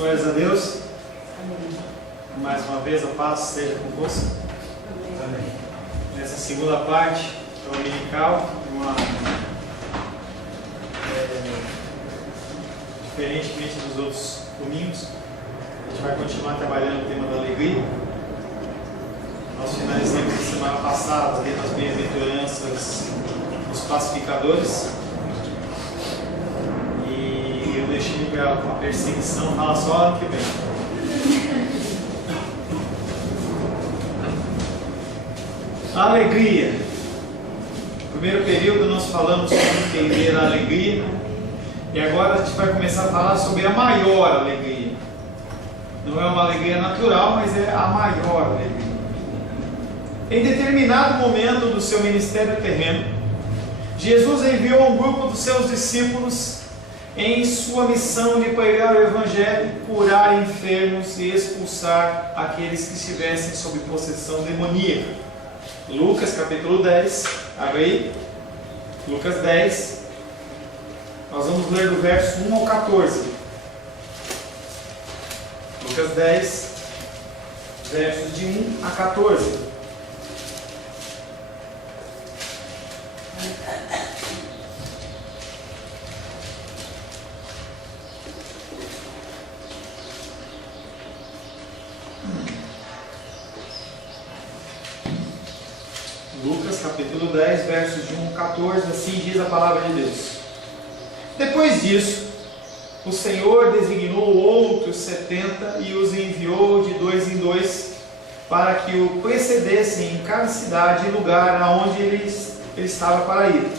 Glórias a Deus. Mais uma vez a paz seja convosco. Amém. Nessa segunda parte dominical, diferentemente dos outros domingos, a gente vai continuar trabalhando o tema da alegria. Nós finalizamos a semana passada dentro das bem-aventuranças dos pacificadores. E eu deixei para a perseguição, fala só ano que vem. A alegria. No primeiro período nós falamos sobre entender a alegria. E agora a gente vai começar a falar sobre a maior alegria. Não é uma alegria natural, mas é a maior alegria. Em determinado momento do seu ministério terreno, Jesus enviou um grupo dos seus discípulos em sua missão de pregar o Evangelho, curar enfermos e expulsar aqueles que estivessem sob possessão demoníaca. Lucas capítulo 10, abre aí, Lucas 10, nós vamos ler do verso 1 ao 14. Lucas 10, versos de 1 a 14. Lucas capítulo 10, versos de 1 a 14, assim diz a palavra de Deus. Depois disso, o Senhor designou outros 70 e os enviou de dois em dois, para que o precedessem em cada cidade e lugar aonde ele estava para ir.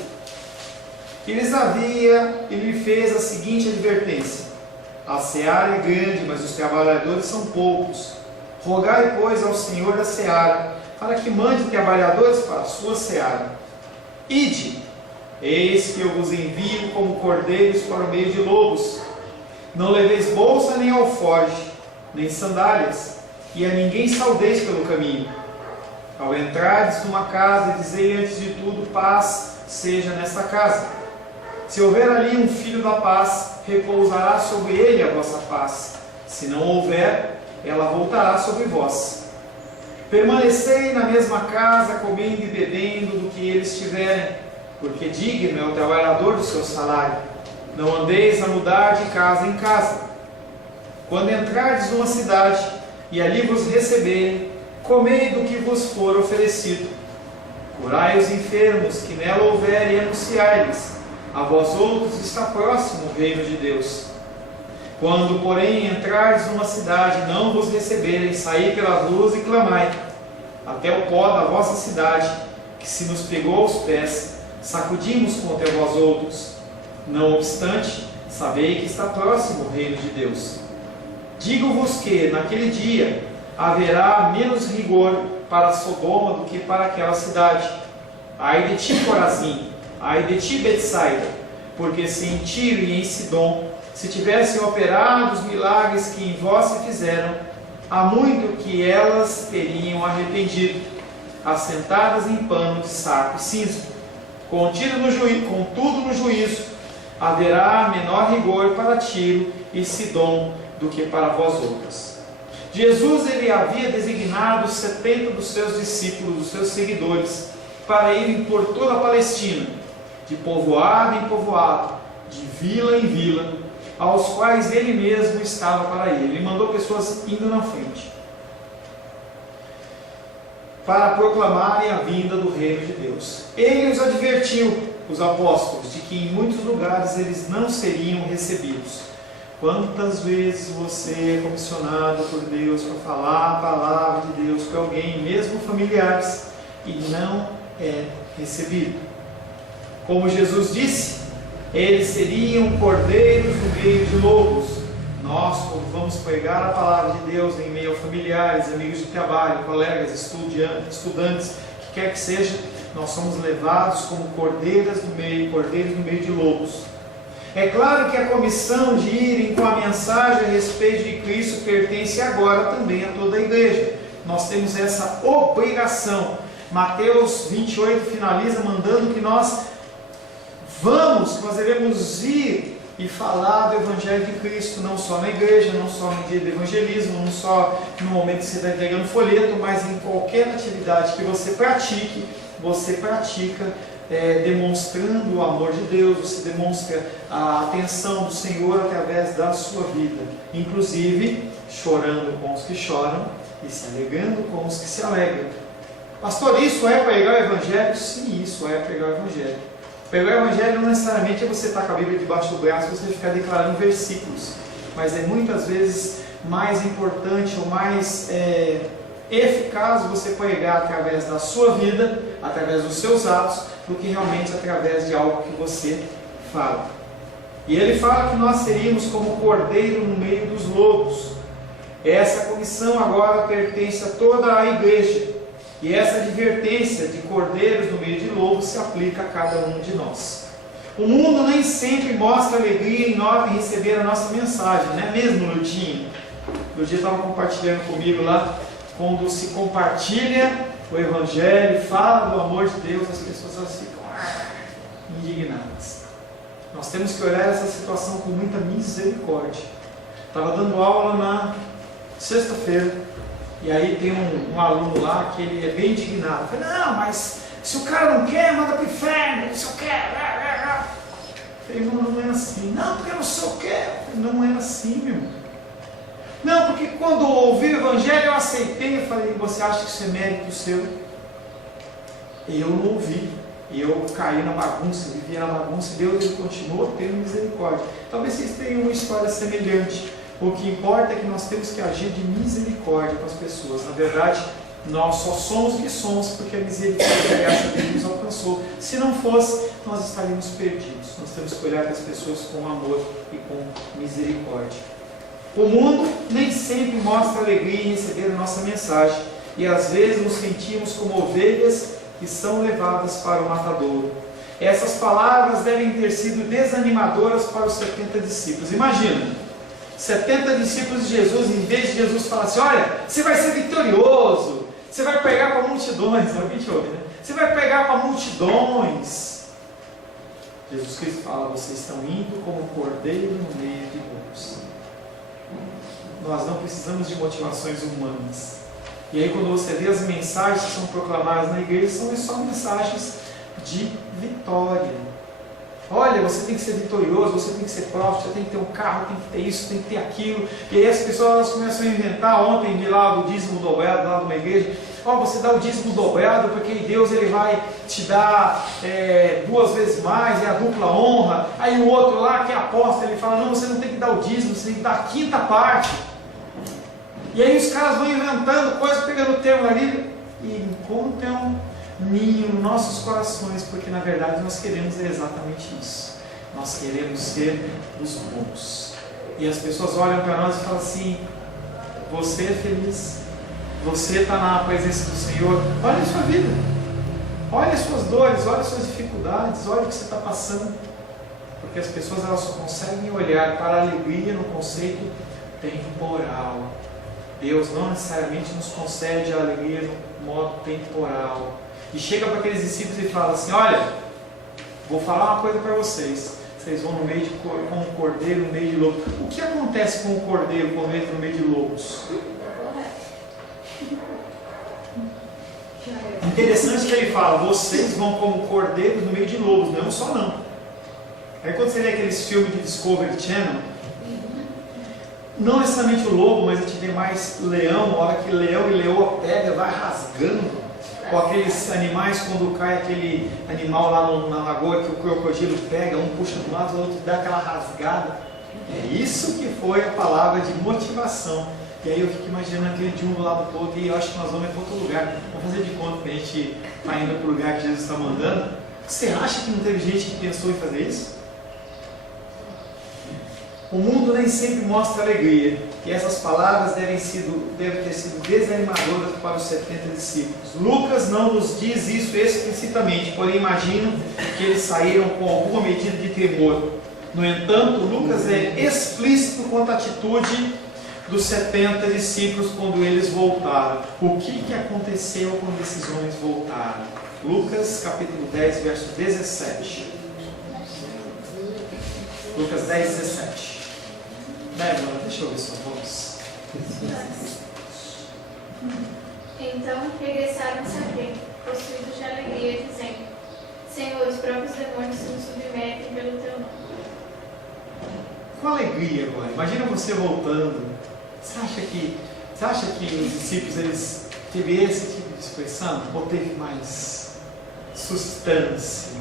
Ele fez a seguinte advertência: a seara é grande, mas os trabalhadores são poucos. Rogai, pois, ao Senhor da seara, para que mande trabalhadores para a sua seara. Ide, eis que eu vos envio como cordeiros para o meio de lobos. Não leveis bolsa nem alforje, nem sandálias, e a ninguém saudeis pelo caminho. Ao entrardes numa casa, dizei antes de tudo: paz seja nesta casa. Se houver ali um filho da paz, repousará sobre ele a vossa paz. Se não houver, ela voltará sobre vós. Permanecei na mesma casa, comendo e bebendo do que eles tiverem, porque digno é o trabalhador do seu salário. Não andeis a mudar de casa em casa. Quando entrardes numa cidade, e ali vos receberem, comei do que vos for oferecido. Curai os enfermos que nela houver e anunciai-lhes: a vós outros está próximo o reino de Deus. Quando, porém, entrardes numa cidade, não vos receberem, saí pelas ruas e clamai: até o pó da vossa cidade, que se nos pegou aos pés, sacudimos contra vós outros. Não obstante, sabei que está próximo o reino de Deus. Digo-vos que, naquele dia, haverá menos rigor para Sodoma do que para aquela cidade. Ai de ti, Corazim! Ai de ti, Betsaida! Porque se em Tiro e em Sidom se tivessem operado os milagres que em vós se fizeram, há muito que elas teriam arrependido, assentadas em pano de saco e cinza. Contudo, no juízo, haverá menor rigor para Tiro e Sidom do que para vós outras. Jesus ele havia designado 70 dos seus discípulos, dos seus seguidores, para irem por toda a Palestina, de povoado em povoado, de vila em vila, aos quais ele mesmo estava para ir. Ele mandou pessoas indo na frente, para proclamarem a vinda do reino de Deus. Ele os advertiu, os apóstolos, de que em muitos lugares eles não seriam recebidos. Quantas vezes você é comissionado por Deus para falar a palavra de Deus para alguém, mesmo familiares, e não é recebido? Como Jesus disse, eles seriam cordeiros no meio de lobos. Nós, quando vamos pregar a palavra de Deus em meio a familiares, amigos de trabalho, colegas, estudantes, que quer que seja, nós somos levados como cordeiros no meio de lobos. É claro que a comissão de irem com a mensagem a respeito de Cristo pertence agora também a toda a igreja. Nós temos essa obrigação. Mateus 28 finaliza mandando que nós devemos ir e falar do Evangelho de Cristo, não só na igreja, não só no dia de evangelismo, não só no momento que você está entregando folheto, mas em qualquer atividade que você pratique, você pratica demonstrando o amor de Deus, você demonstra a atenção do Senhor através da sua vida, inclusive chorando com os que choram e se alegrando com os que se alegram. Pastor, isso é pregar o Evangelho? Sim, isso é pregar o Evangelho. Pregar o Evangelho não necessariamente é você estar com a Bíblia debaixo do braço e você ficar declarando versículos, mas é muitas vezes mais importante ou mais eficaz você pregar através da sua vida, através dos seus atos, do que realmente através de algo que você fala. E ele fala que nós seríamos como cordeiro no meio dos lobos. Essa comissão agora pertence a toda a igreja. E essa advertência de cordeiros no meio de lobos se aplica a cada um de nós. O mundo nem sempre mostra alegria em receber a nossa mensagem, não é mesmo, Lutinho? O dia estava compartilhando comigo lá, quando se compartilha o Evangelho, fala do amor de Deus, as pessoas elas ficam indignadas. Nós temos que olhar essa situação com muita misericórdia. Estava dando aula na sexta-feira, e aí tem um aluno lá que ele é bem indignado. Falei, não, mas se o cara não quer, manda para o inferno, se eu quero. Falei, não é assim. Não, porque eu não sei o que. Não é assim, meu irmão. Não, porque quando ouvi o Evangelho eu aceitei. Eu falei, você acha que isso é mérito seu? Eu não ouvi. Eu caí na bagunça, vivia na bagunça. Deus ele continua tendo misericórdia. Talvez vocês tenham uma história semelhante. O que importa é que nós temos que agir de misericórdia com as pessoas. Na verdade, nós só somos o que somos porque a misericórdia e a graça de Deus nos alcançou. Se não fosse, nós estaríamos perdidos. Nós temos que olhar para as pessoas com amor e com misericórdia. O mundo nem sempre mostra alegria em receber a nossa mensagem. E às vezes nos sentimos como ovelhas que são levadas para o matadouro. Essas palavras devem ter sido desanimadoras para os 70 discípulos. Imagina! 70 discípulos de Jesus, em vez de Jesus falar assim, olha, você vai ser vitorioso, você vai pregar para multidões, alguém te ouve, né? Você vai pregar para multidões. Jesus Cristo fala, vocês estão indo como cordeiro no meio de lobos. Nós não precisamos de motivações humanas. E aí quando você vê as mensagens que são proclamadas na igreja, são só mensagens de vitória. Olha, você tem que ser vitorioso, você tem que ser próspero, você tem que ter um carro, tem que ter isso, tem que ter aquilo. E aí as pessoas elas começam a inventar. Ontem vi lá do dízimo dobrado, lá de uma igreja. Você dá o dízimo dobrado porque Deus ele vai te dar 2 vezes mais, é a dupla honra. Aí o outro lá que é apóstolo, ele fala, não, você não tem que dar o dízimo, você tem que dar a 5ª parte. E aí os caras vão inventando coisas, pegando o termo ali e encontram ninho nos nossos corações, porque na verdade nós queremos exatamente isso. Nós queremos ser os bons. E as pessoas olham para nós e falam assim, você é feliz, você está na presença do Senhor, olha a sua vida, olha as suas dores, olha as suas dificuldades, olha o que você está passando. Porque as pessoas elas só conseguem olhar para a alegria no conceito temporal. Deus não necessariamente nos concede a alegria no modo temporal. E chega para aqueles discípulos e fala assim, olha, vou falar uma coisa para vocês. Vocês vão com um cordeiro no meio de lobos. O que acontece com o cordeiro quando entra no meio de lobos? Interessante que ele fala, vocês vão como cordeiro no meio de lobos, não só não. Aí quando você vê aqueles filmes de Discovery Channel, não necessariamente o lobo, mas a gente vê mais leão, a hora que leão e leoa pega, vai rasgando. Ou aqueles animais, quando cai aquele animal lá na lagoa que o crocodilo pega, um puxa do lado, o outro dá aquela rasgada. É isso que foi a palavra de motivação. E aí eu fico imaginando aquele de um lado todo, e eu acho que nós vamos para outro lugar. Vamos fazer de conta que a gente está indo para o lugar que Jesus está mandando. Você acha que não teve gente que pensou em fazer isso? O mundo nem sempre mostra alegria, e essas palavras devem ter sido desanimadoras para os 70 discípulos. Lucas não nos diz isso explicitamente, porém imagino que eles saíram com alguma medida de temor. No entanto, Lucas é explícito quanto à atitude dos 70 discípulos quando eles voltaram. O que aconteceu quando esses homens voltaram? Lucas capítulo 10, verso 17. Lucas 10, 17. Débora, deixa eu ver sua voz. Então regressaram-se a Pedro, possuídos de alegria, dizendo: Senhor, os próprios demônios se nos submetem pelo teu nome. Com alegria agora. Imagina você voltando. Você acha que os discípulos eles teve esse tipo de expressão? Ou teve mais substância?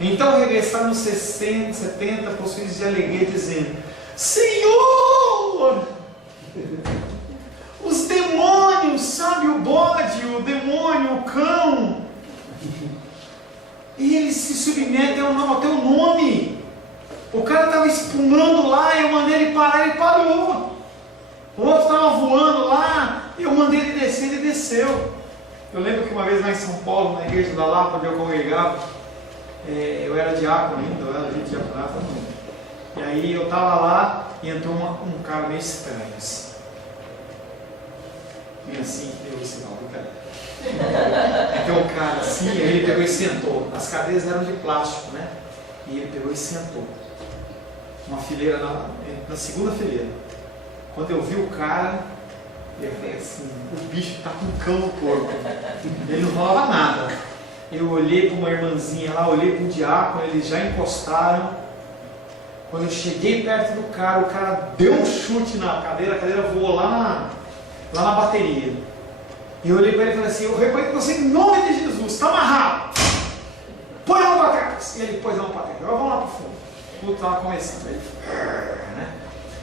Então regressaram os 60, 70 possuídos de alegria, dizendo: Senhor! Os demônios, sabe, o bode, o demônio, o cão, e eles se submetem ao teu nome. O cara estava espumando lá, eu mandei ele parar, ele parou. O outro estava voando lá, eu mandei ele descer, ele desceu. Eu lembro que uma vez lá em São Paulo, na igreja da Lapa, onde eu congregava, eu era diácono ainda, eu era de diaconato ainda. E aí eu estava lá e entrou um cara meio estranho assim. E assim que deu o sinal do cara. Então um cara assim, aí ele pegou e sentou. As cadeiras eram de plástico, né? E ele pegou e sentou. Uma fileira na segunda fileira. Quando eu vi o cara, eu falei assim, o bicho está com um cão no corpo. Ele não falava nada. Eu olhei para uma irmãzinha lá, olhei para o diácono, eles já encostaram. Quando eu cheguei perto do cara, o cara deu um chute na cadeira, a cadeira voou lá na bateria. E eu olhei para ele e falei assim: eu repreendo você em nome de Jesus, está amarrado. Põe a mão para trás. E ele pôs a mão para trás. Agora vamos lá para o fundo. O culto estava começando. Ele, né?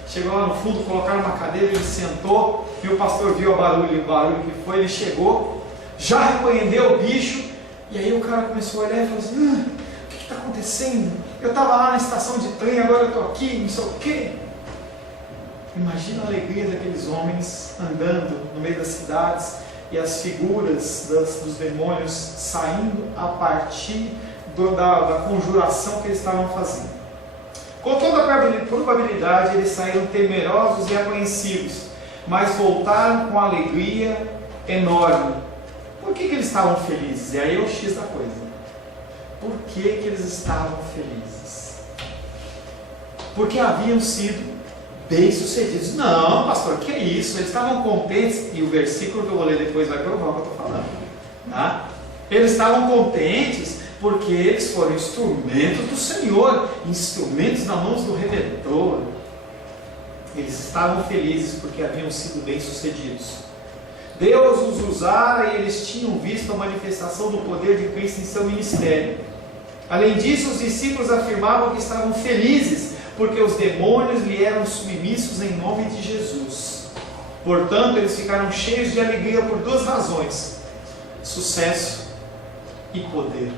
Chegou lá no fundo, colocaram uma cadeira, ele sentou, e o pastor viu o barulho que foi, ele chegou, já repreendeu o bicho, e aí o cara começou a olhar e falou assim: o que está acontecendo? Eu estava lá na estação de trem, agora eu estou aqui, não sei o quê. Imagina a alegria daqueles homens andando no meio das cidades e as figuras dos demônios saindo a partir da conjuração que eles estavam fazendo. Com toda a probabilidade, eles saíram temerosos e apreensivos, mas voltaram com alegria enorme. Por que eles estavam felizes? E aí é o X da coisa. Por que eles estavam felizes? Porque haviam sido bem-sucedidos. Não, pastor, que é isso? Eles estavam contentes, e o versículo que eu vou ler depois vai provar o que eu estou falando. Tá? Eles estavam contentes porque eles foram instrumentos do Senhor, instrumentos nas mãos do Redentor. Eles estavam felizes porque haviam sido bem-sucedidos. Deus os usara e eles tinham visto a manifestação do poder de Cristo em seu ministério. Além disso, os discípulos afirmavam que estavam felizes porque os demônios lhe eram submissos em nome de Jesus. Portanto, eles ficaram cheios de alegria por duas razões: sucesso e poder.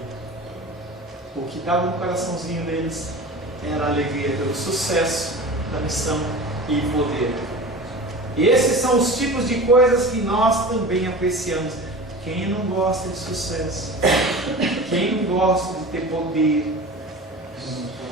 O que dava no coraçãozinho deles era a alegria pelo sucesso da missão e poder. E esses são os tipos de coisas que nós também apreciamos. Quem não gosta de sucesso? Quem não gosta de ter poder?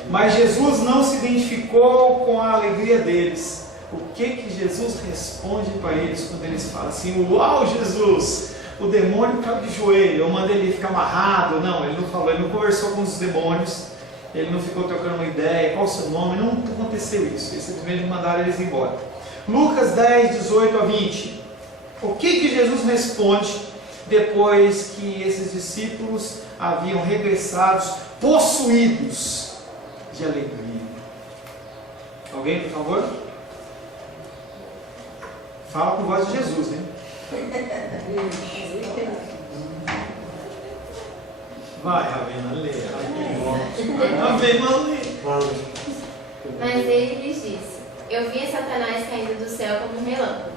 Mas Jesus não se identificou com a alegria deles. O que Jesus responde para eles quando eles falam assim: uau, Jesus, o demônio caiu de joelho, eu mandei ele ficar amarrado? Não, ele não falou, ele não conversou com os demônios, ele não ficou trocando uma ideia, qual o seu nome, não aconteceu isso, eles simplesmente mandaram eles embora. Lucas 10, 18 a 20. O que Jesus responde depois que esses discípulos haviam regressado possuídos de alegria? Alguém, por favor? Fala com voz de Jesus, né? Vai, Ravena, lê. Ravena, lê. Mas ele lhes disse: eu vi Satanás caindo do céu como um relâmpago.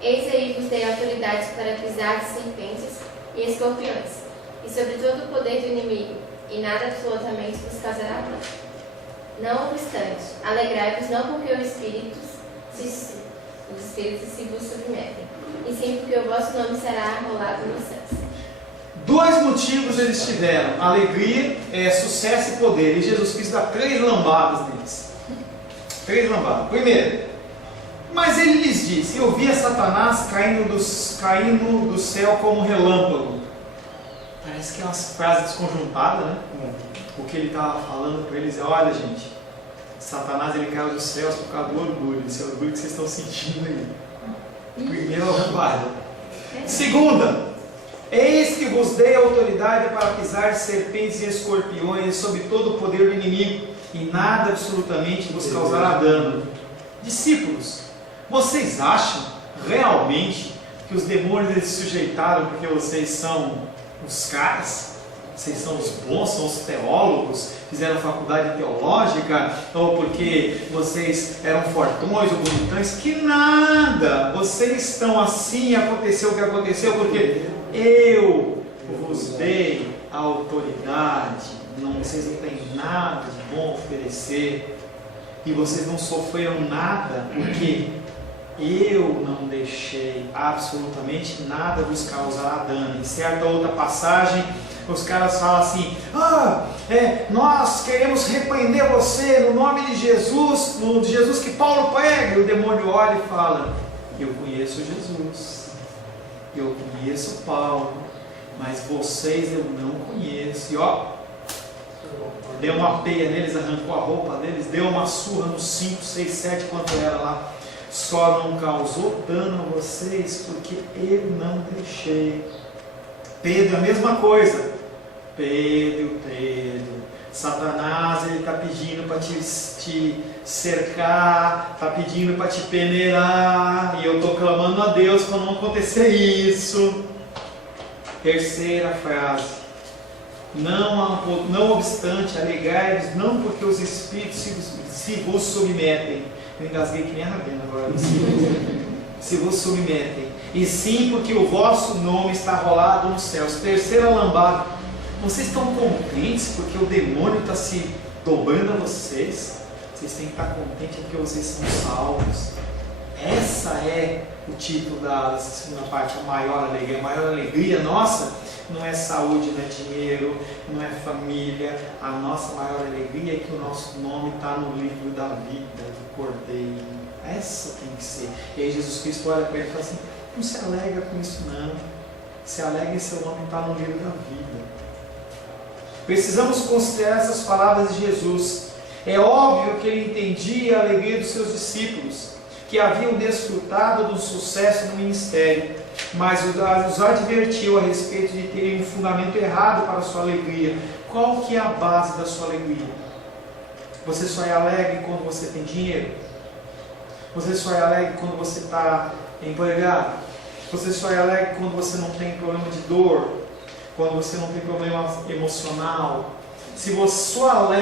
Eis aí vos dei autoridade para pisar de serpentes e escorpiões, e sobre todo o poder do inimigo, e nada absolutamente vos causará mal. Não obstante, alegrai-vos não porque os espíritos se vos submetem, e sim porque o vosso nome será arrolado nos céus. Dois motivos eles tiveram: alegria, sucesso e poder. E Jesus Cristo dá 3 lambadas neles. 3 lambadas. Primeiro, mas ele lhes disse: eu via Satanás caindo do céu como um relâmpago. Parece que é umas frases desconjuntadas, né? O que ele estava falando para eles é: olha, gente, Satanás ele caiu dos céus por causa do orgulho, esse orgulho que vocês estão sentindo aí. Primeira arrombada. Segunda, eis que vos dei autoridade para pisar serpentes e escorpiões sobre todo o poder do inimigo, e nada absolutamente vos causará dano. Discípulos, vocês acham realmente que os demônios eles se sujeitaram porque vocês são os caras? Vocês são os bons, são os teólogos, fizeram faculdade teológica, ou porque vocês eram fortões ou bonitões? Que nada! Vocês estão assim, aconteceu o que aconteceu, porque eu vos dei a autoridade. Vocês não têm nada de bom a oferecer, e vocês não sofreram nada, porque eu não deixei absolutamente nada vos causar dano. Em certa outra passagem, os caras falam assim: nós queremos repreender você no nome de Jesus, no de Jesus que Paulo prega. E o demônio olha e fala: eu conheço Jesus, eu conheço Paulo, mas vocês eu não conheço. E deu uma peia neles, arrancou a roupa deles, deu uma surra nos 5, 6, 7, quanto era lá. Só não causou dano a vocês porque eu não deixei. Pedro, a mesma coisa. Pedro, Satanás ele está pedindo para te cercar, está pedindo para te peneirar, e eu estou clamando a Deus para não acontecer isso. Terceira frase: não obstante, alegrai-vos, não porque os espíritos se vos submetem. Eu engasguei que nem a Ravena agora. Se vos submetem, e sim porque o vosso nome está rolado nos céus. Terceira lambada: vocês estão contentes porque o demônio está se dobrando a vocês? Vocês têm que estar contentes porque vocês são salvos. Essa é o título da segunda parte, a maior alegria. A maior alegria nossa não é saúde, não é dinheiro, não é família. A nossa maior alegria é que o nosso nome está no livro da vida do Cordeiro. Essa tem que ser. E aí Jesus Cristo olha para ele e fala assim: não se alegra com isso não. Se alegra e seu nome está no livro da vida. Precisamos considerar essas palavras de Jesus. É óbvio que ele entendia a alegria dos seus discípulos, que haviam desfrutado do sucesso no ministério, mas os advertiu a respeito de terem um fundamento errado para a sua alegria. Qual que é a base da sua alegria? Você só é alegre quando você tem dinheiro? Você só é alegre quando você está empregado? Você só é alegre quando você não tem problema de dor? Quando você não tem problema emocional? Se a sua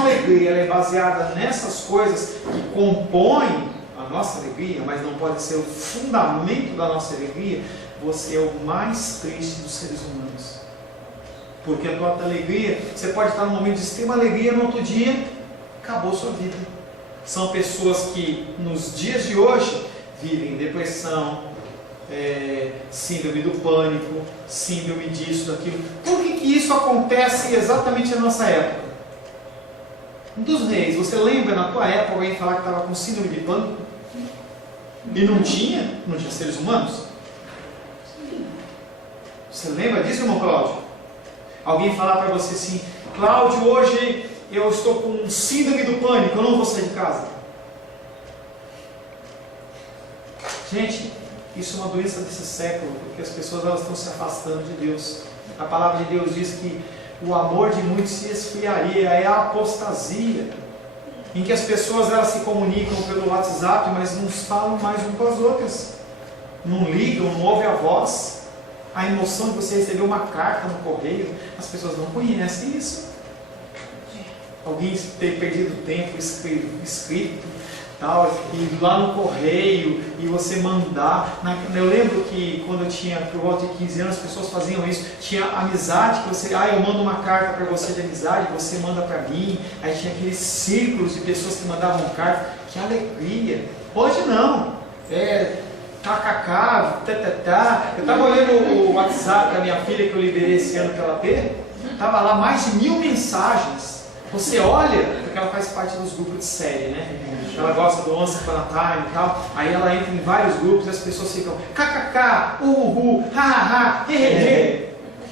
alegria é baseada nessas coisas que compõem a nossa alegria, mas não pode ser o fundamento da nossa alegria, você é o mais triste dos seres humanos. Porque a tua alegria, você pode estar num momento de extrema alegria, no outro dia, acabou sua vida. São pessoas que nos dias de hoje vivem depressão, síndrome do pânico, síndrome disso, daquilo. Por que isso acontece exatamente na nossa época? Um dos reis, você lembra na tua época alguém falar que estava com síndrome de pânico? E não tinha seres humanos? Você lembra disso, irmão Cláudio? Alguém falar para você assim: Cláudio, hoje eu estou com síndrome do pânico, eu não vou sair de casa. Gente, isso é uma doença desse século, porque as pessoas elas estão se afastando de Deus. A palavra de Deus diz que o amor de muitos se esfriaria, é a apostasia, em que as pessoas elas se comunicam pelo WhatsApp, mas não falam mais umas com as outras, não ligam, não ouvem a voz. A emoção de você receber uma carta no correio, as pessoas não conhecem isso. Alguém ter perdido tempo escrito, tal, e lá no correio, e você mandar. Eu lembro que quando eu tinha por volta de 15 anos, as pessoas faziam isso. Tinha amizade, que você, eu mando uma carta para você de amizade, você manda para mim. Aí tinha aqueles círculos de pessoas que mandavam carta. Que alegria! Hoje não. KKK, Eu estava olhando o WhatsApp da minha filha, que eu liberei esse ano para ela ter. Estava lá mais de 1000 mensagens. Você olha, porque ela faz parte dos grupos de série, né? Ela gosta do Once Upon a Time e tal. Aí ela entra em vários grupos e as pessoas ficam kkk, uhu, hehehe.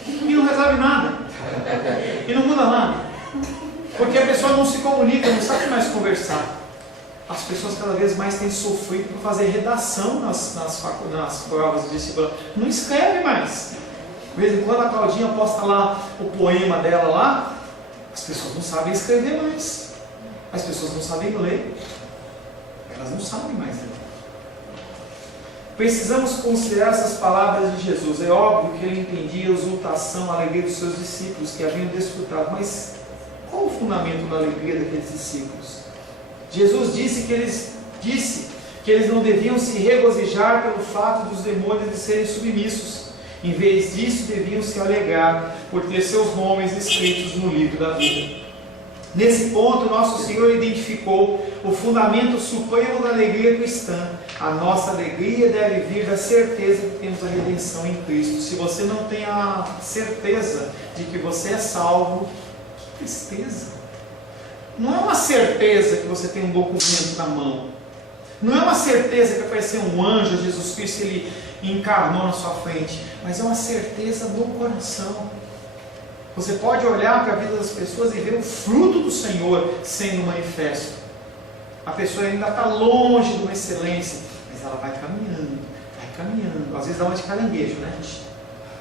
E não resolve nada. E não muda nada. Porque a pessoa não se comunica, não sabe mais conversar. As pessoas cada vez mais têm sofrido para fazer redação nas provas de vestibular. Não escreve mais. De vez em quando a Claudinha posta lá o poema dela lá, as pessoas não sabem escrever mais. As pessoas não sabem ler. Elas não sabem mais ler. Precisamos considerar essas palavras de Jesus. É óbvio que ele entendia a exultação, a alegria dos seus discípulos que haviam desfrutado. Mas qual o fundamento da alegria daqueles discípulos? Jesus disse que eles não deviam se regozijar pelo fato dos demônios de serem submissos. Em vez disso, deviam se alegrar por ter seus nomes escritos no livro da vida. Nesse ponto, nosso Senhor identificou o fundamento supremo da alegria cristã. A nossa alegria deve vir da certeza que temos a redenção em Cristo. Se você não tem a certeza de que você é salvo, que tristeza! Não é uma certeza que você tem um documento na mão. Não é uma certeza que apareceu um anjo, Jesus Cristo, ele encarnou na sua frente. Mas é uma certeza no coração. Você pode olhar para a vida das pessoas e ver o fruto do Senhor sendo manifesto. A pessoa ainda está longe de uma excelência, mas ela vai caminhando, vai caminhando. Às vezes dá uma de caranguejo, né?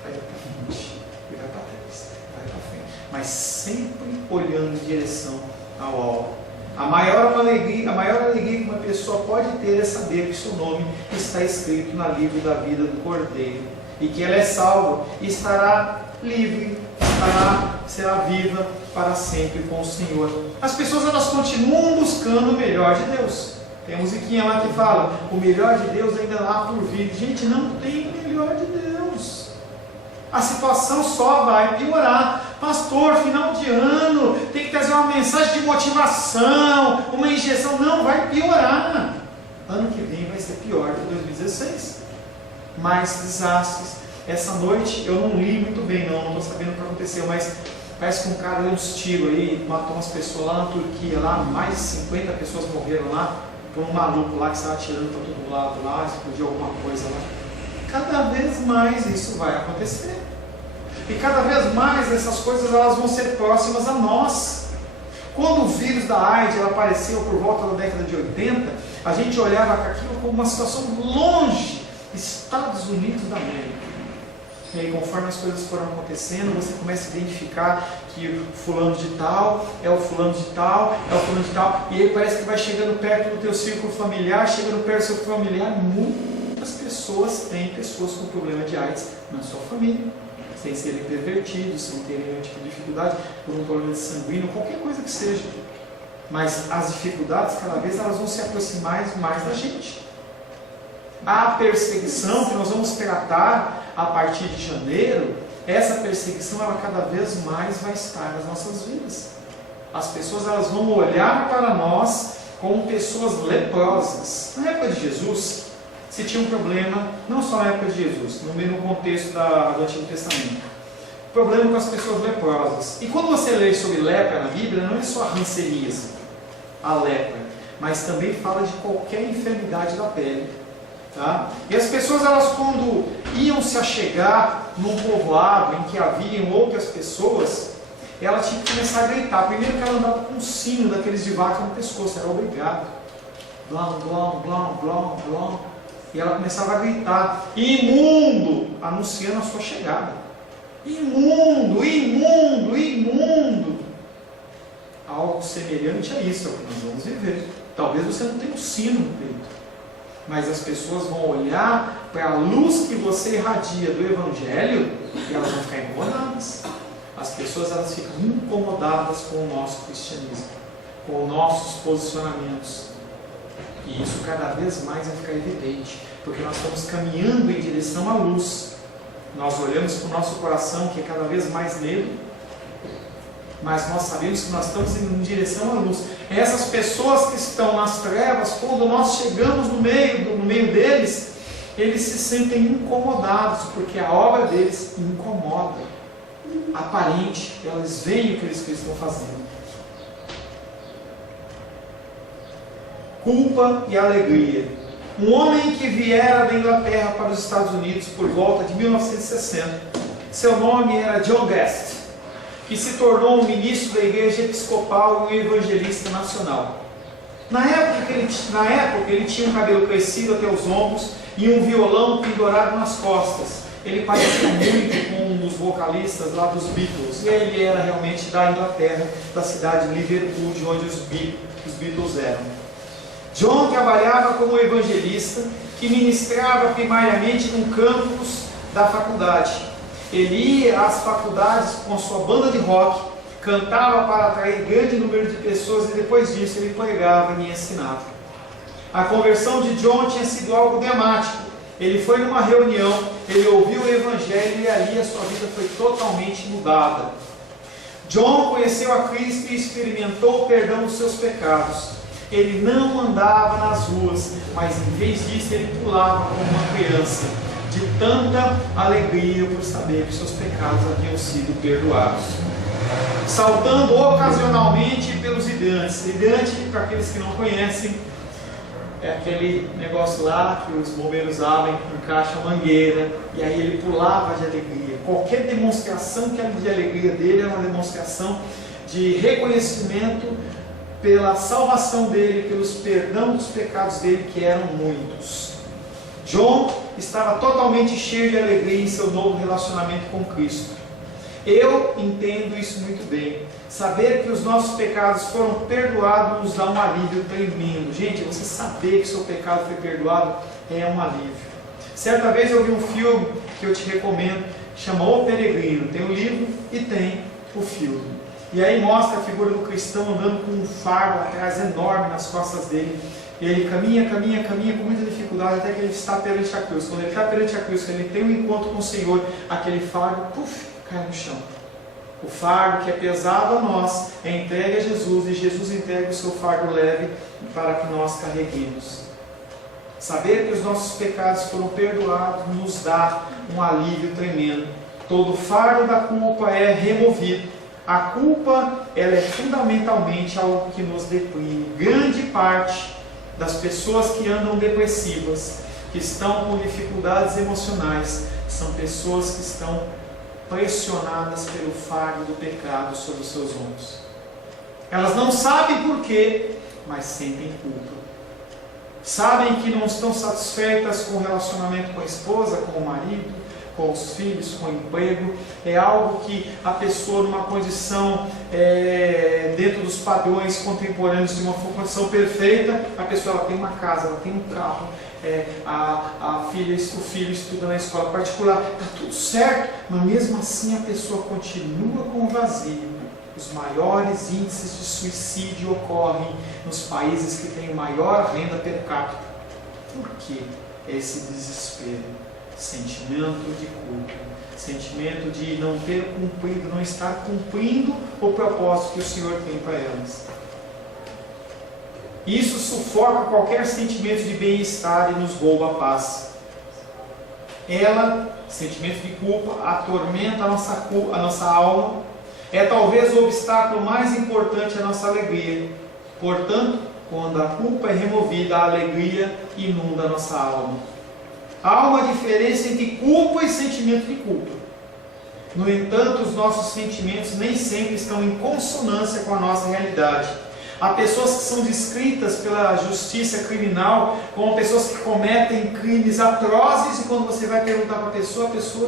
Vai para frente, e vai para trás, vai para frente. Mas sempre olhando em direção ao alvo. A maior alegria que uma pessoa pode ter é saber que seu nome está escrito no livro da vida do Cordeiro. E que ela é salva e estará livre, será viva para sempre com o Senhor. As pessoas elas continuam buscando o melhor de Deus. Tem a musiquinha lá que fala, o melhor de Deus ainda lá por vir. Gente, não tem o melhor de Deus. A situação só vai piorar. Pastor, final de ano, tem que trazer uma mensagem de motivação, uma injeção. Não, vai piorar. Ano que vem vai ser pior que 2016. Mais desastres. Essa noite eu não li muito bem, não estou sabendo o que aconteceu, mas parece que um cara deu uns tiros aí, matou umas pessoas lá na Turquia, lá mais de 50 pessoas morreram lá, por um maluco lá que estava atirando para todo lado lá, explodiu alguma coisa lá. Cada vez mais isso vai acontecer. E cada vez mais essas coisas elas vão ser próximas a nós. Quando o vírus da AIDS ela apareceu por volta da década de 80, a gente olhava aquilo como uma situação longe, Estados Unidos da América. E aí, conforme as coisas foram acontecendo, você começa a identificar que o fulano de tal, é o fulano de tal, é o fulano de tal, e aí parece que vai chegando perto do teu círculo familiar, chegando perto do seu familiar, muitas pessoas têm pessoas com problema de AIDS na sua família, sem serem pervertidos, sem terem nenhum tipo de dificuldade, por um problema sanguíneo, qualquer coisa que seja. Mas as dificuldades, cada vez, elas vão se aproximar mais da gente. A perseguição que nós vamos tratar a partir de janeiro, essa perseguição ela cada vez mais vai estar nas nossas vidas. As pessoas elas vão olhar para nós como pessoas leprosas. Na época de Jesus, se tinha um problema, não só na época de Jesus, no mesmo contexto do Antigo Testamento, problema com as pessoas leprosas. E quando você lê sobre lepra na Bíblia, não é só a hanseníase, a lepra, mas também fala de qualquer enfermidade da pele. Tá? E as pessoas, elas quando iam se achegar num povoado em que haviam outras pessoas, ela tinha que começar a gritar. Primeiro que ela andava com um sino daqueles de vaca no pescoço, era obrigado. Blão, blão, blão, blão, blão. E ela começava a gritar, imundo, anunciando a sua chegada. Imundo, imundo, imundo. Algo semelhante a isso é o que nós vamos viver. Talvez você não tenha um sino no peito, mas as pessoas vão olhar para a luz que você irradia do Evangelho e elas vão ficar incomodadas. As pessoas elas ficam incomodadas com o nosso cristianismo, com os nossos posicionamentos. E isso cada vez mais vai ficar evidente, porque nós estamos caminhando em direção à luz. Nós olhamos para o nosso coração, que é cada vez mais negro, mas nós sabemos que nós estamos indo em direção à luz. Essas pessoas que estão nas trevas, quando nós chegamos no meio deles, eles se sentem incomodados, porque a obra deles incomoda. Aparente, elas veem o que eles estão fazendo. Culpa e alegria. Um homem que viera da Inglaterra para os Estados Unidos por volta de 1960, seu nome era John Guest. e se tornou um ministro da igreja episcopal e um evangelista nacional. Na época ele tinha um cabelo crescido até os ombros e um violão pendurado nas costas. Ele parecia muito com um dos vocalistas lá dos Beatles, e ele era realmente da Inglaterra, da cidade de Liverpool, de onde os Beatles eram. John trabalhava como evangelista, que ministrava primariamente no campus da faculdade. Ele ia às faculdades com sua banda de rock, cantava para atrair grande número de pessoas e depois disso ele pregava e ensinava. A conversão de John tinha sido algo dramático. Ele foi numa reunião, ele ouviu o evangelho e ali a sua vida foi totalmente mudada. John conheceu a Cristo e experimentou o perdão dos seus pecados. Ele não andava nas ruas, mas em vez disso ele pulava como uma criança, de tanta alegria por saber que seus pecados haviam sido perdoados. Saltando ocasionalmente pelos hidrantes. Hidrante, para aqueles que não conhecem, é aquele negócio lá que os bombeiros abrem, encaixam a mangueira, e aí ele pulava de alegria. Qualquer demonstração que era de alegria dele era uma demonstração de reconhecimento pela salvação dele, pelos perdão dos pecados dele, que eram muitos. John estava totalmente cheio de alegria em seu novo relacionamento com Cristo. Eu entendo isso muito bem. Saber que os nossos pecados foram perdoados nos dá um alívio tremendo. Gente, você saber que seu pecado foi perdoado é um alívio. Certa vez eu vi um filme que eu te recomendo, chama O Peregrino. Tem o livro e tem o filme. E aí mostra a figura do cristão andando com um fardo atrás enorme nas costas dele. E ele caminha com muita dificuldade até que ele está perante a cruz. Quando ele está perante a cruz, quando ele tem um encontro com o Senhor, aquele fardo, cai no chão. O fardo que é pesado a nós é entregue a Jesus, e Jesus entrega o seu fardo leve para que nós carreguemos. Saber que os nossos pecados foram perdoados nos dá um alívio tremendo. Todo fardo da culpa é removido. A culpa, ela é fundamentalmente algo que nos deprime. Grande parte das pessoas que andam depressivas, que estão com dificuldades emocionais, são pessoas que estão pressionadas pelo fardo do pecado sobre os seus ombros. Elas não sabem porquê, mas sentem culpa. Sabem que não estão satisfeitas com o relacionamento com a esposa, com o marido, com os filhos, com o emprego. É algo que a pessoa, numa condição dentro dos padrões contemporâneos de uma condição perfeita, a pessoa ela tem uma casa, ela tem um carro, o filho estuda na escola particular, está tudo certo, mas mesmo assim a pessoa continua com o vazio. Os maiores índices de suicídio ocorrem nos países que têm maior renda per capita. Por que esse desespero? Sentimento de culpa, sentimento de não ter cumprido, não estar cumprindo o propósito que o Senhor tem para elas. Isso sufoca qualquer sentimento de bem-estar e nos rouba a paz. Sentimento de culpa, atormenta a nossa alma, é talvez o obstáculo mais importante à nossa alegria. Portanto, quando a culpa é removida, a alegria inunda a nossa alma. Há uma diferença entre culpa e sentimento de culpa. No entanto, os nossos sentimentos nem sempre estão em consonância com a nossa realidade. Há pessoas que são descritas pela justiça criminal como pessoas que cometem crimes atrozes, e quando você vai perguntar para a pessoa está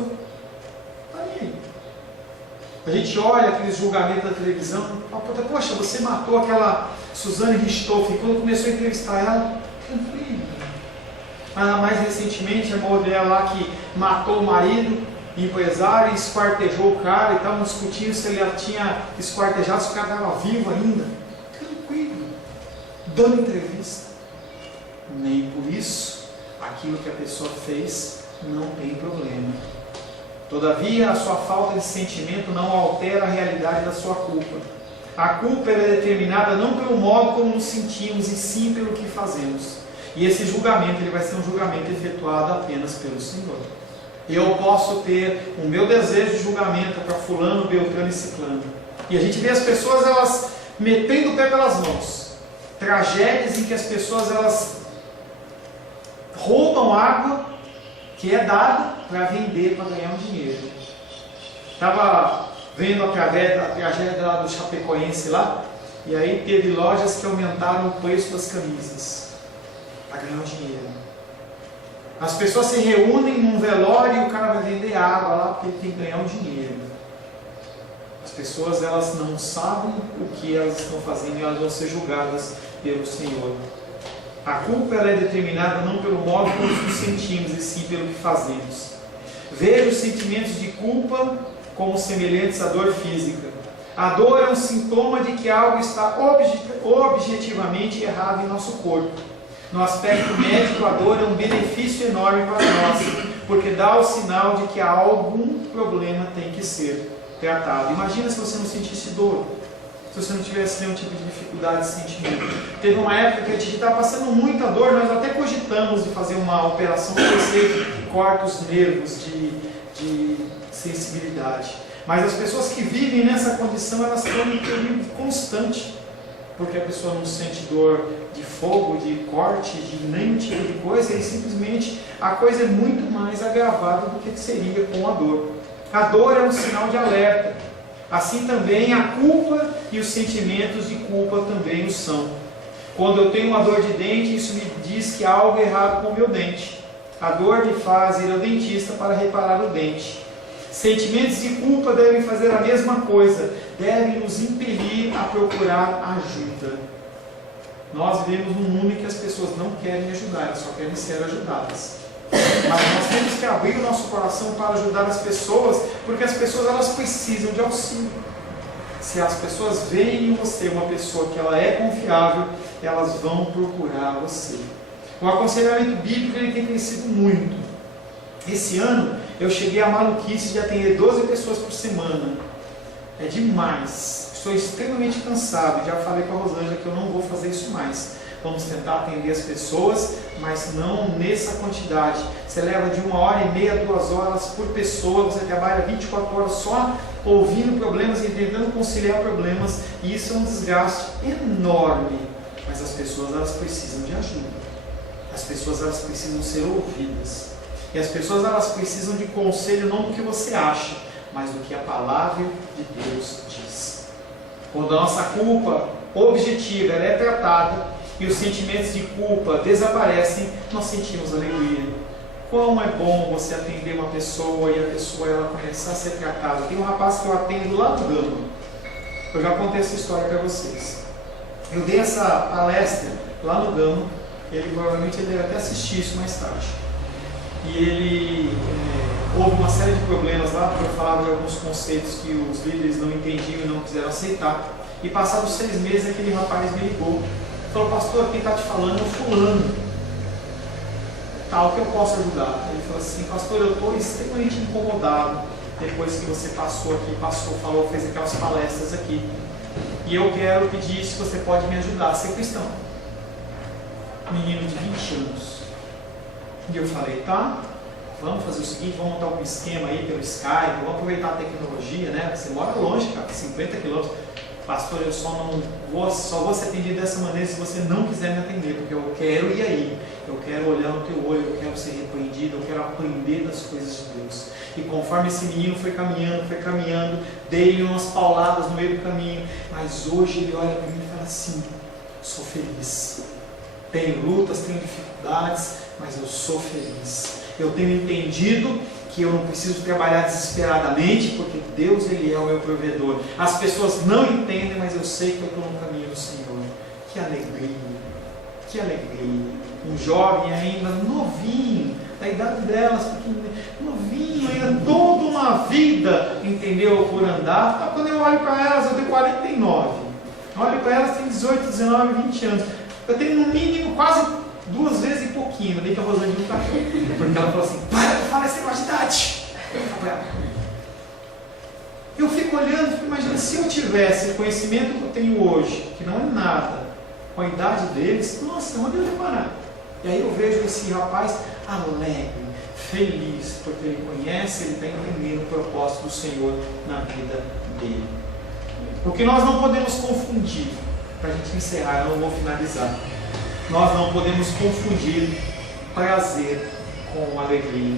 aí. A gente olha aqueles julgamentos da televisão, poxa, você matou aquela Suzane Richthofen, quando começou a entrevistar ela, tranquilo. Mais recentemente, a mulher lá que matou o marido, empresário, e esquartejou o cara, e estavam discutindo se ele tinha esquartejado, se o cara estava vivo ainda. Tranquilo. Dando entrevista. Nem por isso, aquilo que a pessoa fez não tem problema. Todavia, a sua falta de sentimento não altera a realidade da sua culpa. A culpa é determinada não pelo modo como nos sentimos, e sim pelo que fazemos. E esse julgamento ele vai ser um julgamento efetuado apenas pelo Senhor. Eu posso ter o meu desejo de julgamento para fulano, beltrano e ciclano. E a gente vê as pessoas elas metendo o pé pelas mãos. Tragédias em que as pessoas elas roubam água que é dada para vender, para ganhar um dinheiro. Estava vendo a tragédia lá do Chapecoense lá, e aí teve lojas que aumentaram o preço das camisas para ganhar um dinheiro. As pessoas se reúnem num velório e o cara vai vender água lá porque ele tem que ganhar um dinheiro. As pessoas, elas não sabem o que elas estão fazendo e elas vão ser julgadas pelo Senhor. A culpa, ela é determinada não pelo modo como nos sentimos, e sim pelo que fazemos. Veja os sentimentos de culpa como semelhantes à dor física. A dor é um sintoma de que algo está objetivamente errado em nosso corpo. No aspecto médico, a dor é um benefício enorme para nós, porque dá o sinal de que algum problema tem que ser tratado. Imagina se você não sentisse dor, se você não tivesse nenhum tipo de dificuldade de sentimento. Teve uma época que a gente estava passando muita dor, nós até cogitamos de fazer uma operação que corta os nervos de sensibilidade. Mas as pessoas que vivem nessa condição, elas estão em perigo constante, porque a pessoa não sente dor de fogo, de corte, de nenhum tipo de coisa, e simplesmente a coisa é muito mais agravada do que seria com a dor. A dor é um sinal de alerta. Assim também a culpa e os sentimentos de culpa também o são. Quando eu tenho uma dor de dente, isso me diz que há algo errado com o meu dente. A dor me faz ir ao dentista para reparar o dente. Sentimentos de culpa devem fazer a mesma coisa, devem nos impelir a procurar ajuda. Nós vivemos num mundo em que as pessoas não querem ajudar, elas só querem ser ajudadas. Mas nós temos que abrir o nosso coração para ajudar as pessoas, porque as pessoas, elas precisam de auxílio. Se as pessoas veem em você uma pessoa que ela é confiável, elas vão procurar você. O aconselhamento bíblico, ele tem crescido muito. Esse ano eu cheguei à maluquice de atender 12 pessoas por semana. É demais. Estou extremamente cansado. Já falei com a Rosângela que eu não vou fazer isso mais. Vamos tentar atender as pessoas, mas não nessa quantidade. Você leva de 1h30 a 2 horas por pessoa, você trabalha 24 horas só ouvindo problemas e tentando conciliar problemas, e isso é um desgaste enorme. Mas as pessoas, elas precisam de ajuda. As pessoas, elas precisam ser ouvidas. E as pessoas, elas precisam de conselho não do que você acha, mas do que a palavra de Deus diz. Quando a nossa culpa objetiva ela é tratada e os sentimentos de culpa desaparecem, nós sentimos alegria. Quão é bom você atender uma pessoa e a pessoa ela começar a ser tratada. Tem um rapaz que eu atendo lá no Gama. Eu já contei essa história para vocês. Eu dei essa palestra lá no Gama. Provavelmente ele deve até assistir isso mais tarde. E ele houve uma série de problemas lá, porque eu falava de alguns conceitos que os líderes não entendiam e não quiseram aceitar. E passados 6 meses, aquele rapaz me ligou. Falou: pastor, quem está te falando é o fulano. Tal, que eu posso ajudar? Ele falou assim: pastor, eu estou extremamente incomodado depois que você passou aqui, falou, fez aquelas palestras aqui. E eu quero pedir se você pode me ajudar a ser cristão. Menino de 20 anos. E eu falei: tá, vamos fazer o seguinte, vamos montar um esquema aí pelo Skype, vamos aproveitar a tecnologia, né? Você mora longe, cara, 50 quilômetros. Pastor, eu só vou ser atendido dessa maneira se você não quiser me atender, porque eu quero ir aí, eu quero olhar no teu olho, eu quero ser repreendido, eu quero aprender das coisas de Deus. E conforme esse menino foi caminhando, dei umas pauladas no meio do caminho, mas hoje ele olha para mim e fala assim: sou feliz. Tenho lutas, tenho dificuldades, mas eu sou feliz. Eu tenho entendido que eu não preciso trabalhar desesperadamente, porque Deus, Ele é o meu provedor. As pessoas não entendem, mas eu sei que eu estou no caminho do Senhor. Que alegria, que alegria. Um jovem ainda, novinho, da idade delas, novinho ainda, toda uma vida, entendeu, por andar. Quando eu olho para elas, eu tenho 49. Olho para elas, tem 18, 19, 20 anos. Eu tenho no mínimo quase 2 vezes e pouquinho. Eu dei que a Rosângela não está aqui, porque ela falou assim: para de falar esse negócio de idade. Eu fico olhando, fico imaginando, se eu tivesse o conhecimento que eu tenho hoje, que não é nada, com a idade deles, nossa, onde eu ia parar? E aí eu vejo esse rapaz alegre, feliz, porque ele conhece, ele está entendendo o propósito do Senhor na vida dele. O que nós não podemos confundir, para a gente encerrar, eu não vou finalizar, nós não podemos confundir prazer com alegria.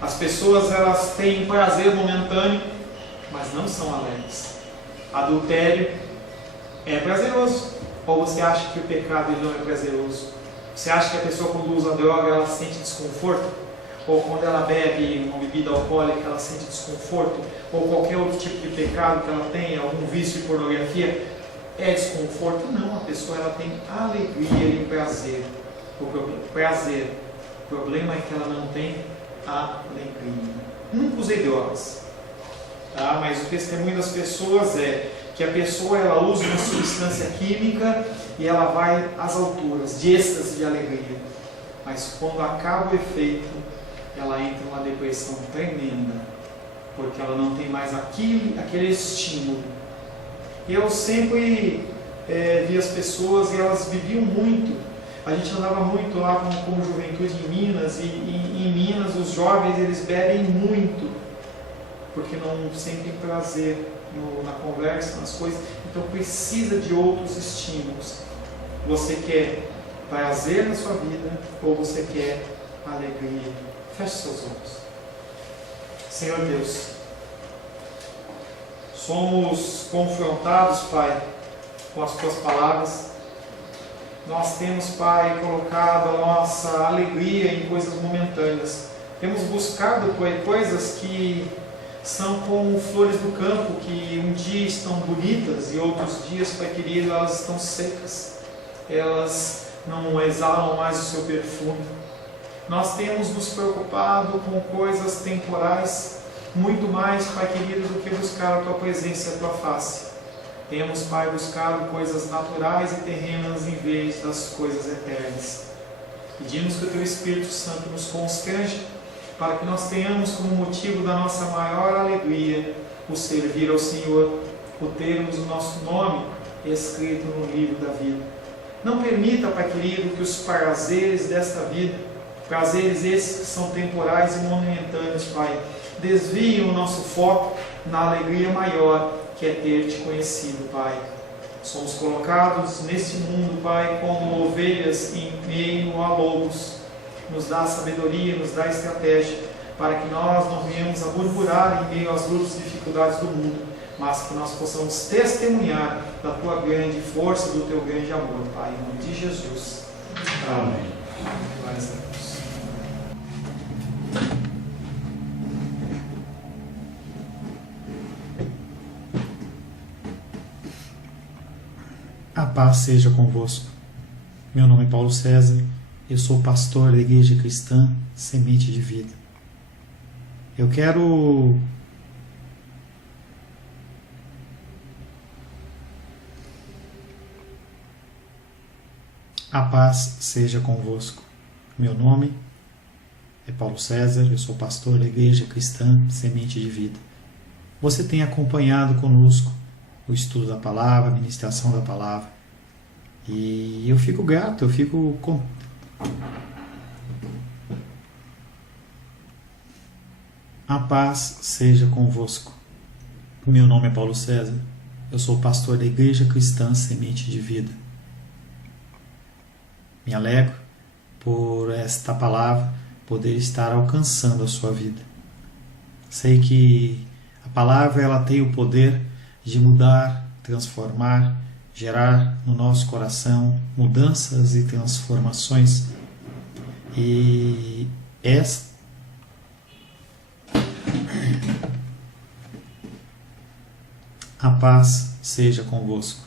As pessoas, elas têm prazer momentâneo, mas não são alegres. Adultério é prazeroso. Ou você acha que o pecado ele não é prazeroso? Você acha que a pessoa quando usa droga ela sente desconforto? Ou quando ela bebe uma bebida alcoólica ela sente desconforto? Ou qualquer outro tipo de pecado que ela tenha, algum vício de pornografia, é desconforto? Não, a pessoa ela tem alegria e prazer. O problema é que ela não tem alegria. Nunca usei drogas, tá? Mas o testemunho das pessoas é que a pessoa ela usa uma substância química e ela vai às alturas de êxtase de alegria. Mas quando acaba o efeito, ela entra numa depressão tremenda, porque ela não tem mais aquele estímulo. Eu sempre vi as pessoas e elas viviam muito. A gente andava muito lá como juventude em Minas, e em Minas os jovens eles bebem muito, porque não sentem prazer na conversa, nas coisas. Então precisa de outros estímulos. Você quer prazer na sua vida ou você quer alegria? Feche seus olhos. Senhor Deus, somos confrontados, Pai, com as Tuas palavras. Nós temos, Pai, colocado a nossa alegria em coisas momentâneas. Temos buscado, Pai, coisas que são como flores do campo, que um dia estão bonitas e outros dias, Pai querido, elas estão secas. Elas não exalam mais o seu perfume. Nós temos nos preocupado com coisas temporais, muito mais, Pai querido, do que buscar a Tua presença e a Tua face. Temos, Pai, buscado coisas naturais e terrenas em vez das coisas eternas. Pedimos que o Teu Espírito Santo nos constrange para que nós tenhamos como motivo da nossa maior alegria o servir ao Senhor, o termos o nosso nome escrito no livro da vida. Não permita, Pai querido, que os prazeres desta vida, prazeres esses que são temporais e momentâneos, Pai, desviem o nosso foco na alegria maior que é ter Te conhecido, Pai. Somos colocados neste mundo, Pai, como ovelhas em meio a lobos. Nos dá sabedoria, nos dá estratégia, para que nós não venhamos a murmurar em meio às lutas e dificuldades do mundo, mas que nós possamos testemunhar da Tua grande força, do Teu grande amor, Pai, em nome de Jesus. Amém. Glórias a Deus. A paz seja convosco. Meu nome é Paulo César, eu sou pastor da Igreja Cristã Semente de Vida. Eu quero a paz seja convosco. Meu nome é Paulo César, eu sou pastor da Igreja Cristã Semente de Vida. Você tem acompanhado conosco o estudo da palavra, a ministração da palavra. E eu fico grato, A paz seja convosco. Meu nome é Paulo César, eu sou pastor da Igreja Cristã Semente de Vida. Me alegro por esta palavra poder estar alcançando a sua vida. Sei que a palavra ela tem o poder de mudar, transformar, gerar no nosso coração mudanças e transformações. E a paz seja convosco.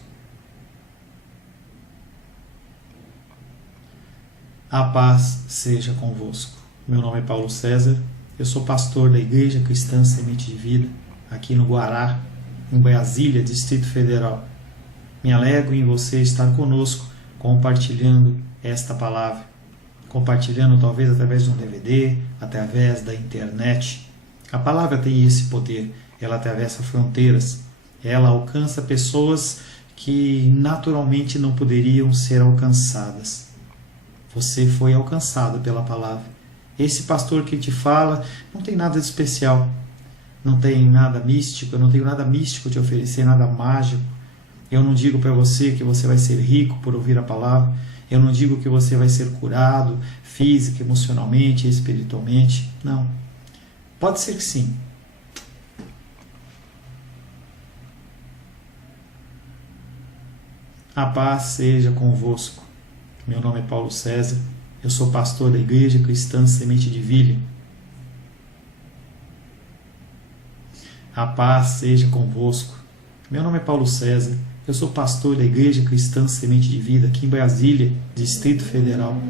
A paz seja convosco. Meu nome é Paulo César, eu sou pastor da Igreja Cristã Semente de Vida, aqui no Guará, em Brasília, Distrito Federal. Me alegro em você estar conosco, compartilhando esta palavra. Compartilhando talvez através de um DVD, através da internet. A palavra tem esse poder, ela atravessa fronteiras. Ela alcança pessoas que naturalmente não poderiam ser alcançadas. Você foi alcançado pela palavra. Esse pastor que te fala não tem nada de especial. Não tem nada místico, eu não tenho nada místico te oferecer, nada mágico. Eu não digo para você que você vai ser rico por ouvir a palavra. Eu não digo que você vai ser curado física, emocionalmente, espiritualmente. Não. Pode ser que sim. A paz seja convosco. Meu nome é Paulo César, eu sou pastor da Igreja Cristã Semente de Vida. A paz seja convosco. Meu nome é Paulo César, eu sou pastor da Igreja Cristã Semente de Vida aqui em Brasília, Distrito Federal.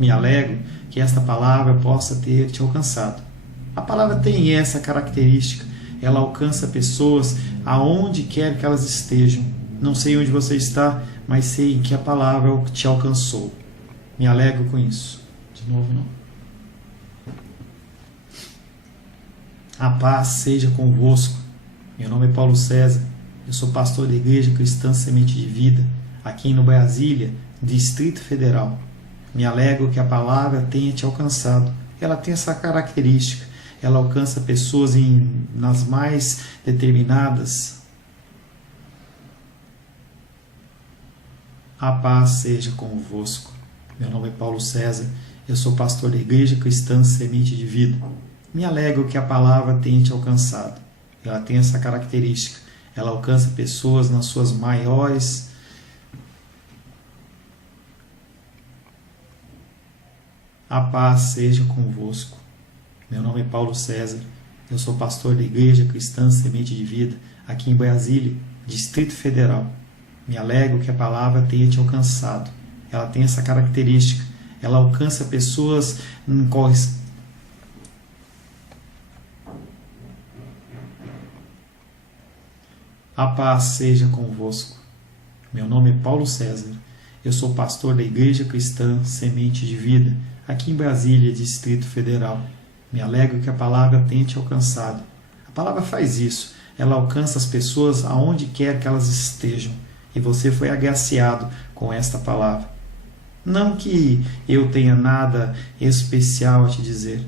Me alegro que esta palavra possa ter te alcançado. A palavra tem essa característica, ela alcança pessoas aonde quer que elas estejam. Não sei onde você está, mas sei que a palavra te alcançou. Me alegro com isso. De novo, não. A paz seja convosco. Meu nome é Paulo César. Eu sou pastor da Igreja Cristã Semente de Vida, aqui no Brasília, Distrito Federal. Me alegro que a palavra tenha te alcançado. Ela tem essa característica. Ela alcança pessoas nas mais determinadas. A paz seja convosco. Meu nome é Paulo César, eu sou pastor da Igreja Cristã Semente de Vida. Me alegro que a palavra tenha te alcançado. Ela tem essa característica, ela alcança pessoas nas suas maiores A paz seja convosco. Meu nome é Paulo César, eu sou pastor da Igreja Cristã Semente de Vida, aqui em Brasília, Distrito Federal. Me alegro que a palavra tenha te alcançado. Ela tem essa característica. Ela alcança pessoas em quais... A paz seja convosco. Meu nome é Paulo César. Eu sou pastor da Igreja Cristã Semente de Vida, aqui em Brasília, Distrito Federal. Me alegro que a palavra tenha te alcançado. A palavra faz isso. Ela alcança as pessoas aonde quer que elas estejam. E você foi agraciado com esta palavra. Não que eu tenha nada especial a te dizer.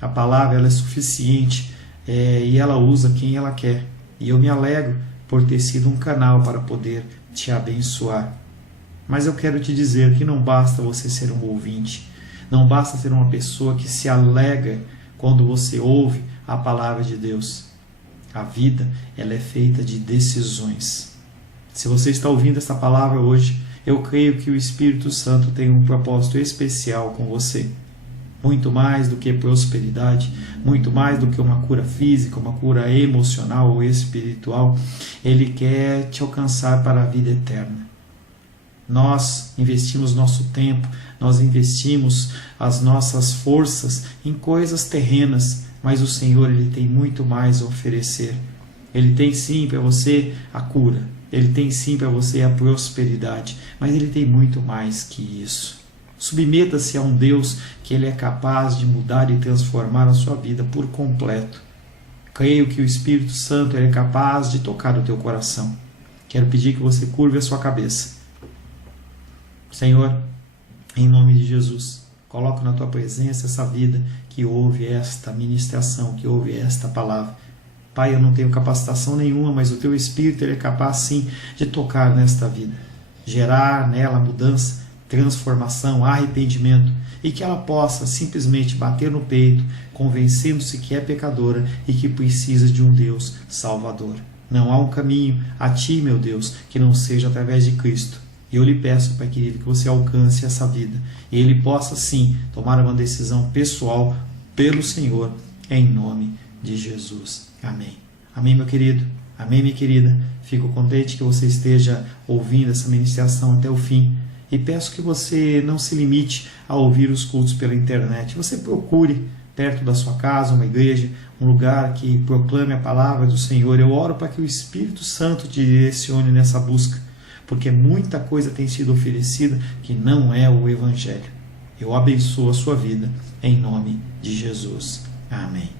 A palavra ela é suficiente e ela usa quem ela quer. E eu me alegro por ter sido um canal para poder te abençoar. Mas eu quero te dizer que não basta você ser um ouvinte. Não basta ser uma pessoa que se alegra quando você ouve a palavra de Deus. A vida ela é feita de decisões. Se você está ouvindo esta palavra hoje, eu creio que o Espírito Santo tem um propósito especial com você. Muito mais do que prosperidade, muito mais do que uma cura física, uma cura emocional ou espiritual, Ele quer te alcançar para a vida eterna. Nós investimos nosso tempo, nós investimos as nossas forças em coisas terrenas, mas o Senhor ele tem muito mais a oferecer. Ele tem sim para você a cura. Ele tem sim para você a prosperidade, mas Ele tem muito mais que isso. Submeta-se a um Deus que Ele é capaz de mudar e transformar a sua vida por completo. Creio que o Espírito Santo é capaz de tocar o teu coração. Quero pedir que você curve a sua cabeça. Senhor, em nome de Jesus, coloco na tua presença essa vida que ouve esta ministração, que ouve esta palavra. Pai, eu não tenho capacitação nenhuma, mas o Teu Espírito ele é capaz sim de tocar nesta vida, gerar nela mudança, transformação, arrependimento, e que ela possa simplesmente bater no peito, convencendo-se que é pecadora e que precisa de um Deus salvador. Não há um caminho a Ti, meu Deus, que não seja através de Cristo. E eu lhe peço, Pai querido, que você alcance essa vida, e Ele possa sim tomar uma decisão pessoal pelo Senhor, em nome de Jesus. Amém. Amém, meu querido. Amém, minha querida. Fico contente que você esteja ouvindo essa ministração até o fim. E peço que você não se limite a ouvir os cultos pela internet. Você procure perto da sua casa uma igreja, um lugar que proclame a palavra do Senhor. Eu oro para que o Espírito Santo te direcione nessa busca, porque muita coisa tem sido oferecida que não é o Evangelho. Eu abençoo a sua vida em nome de Jesus. Amém.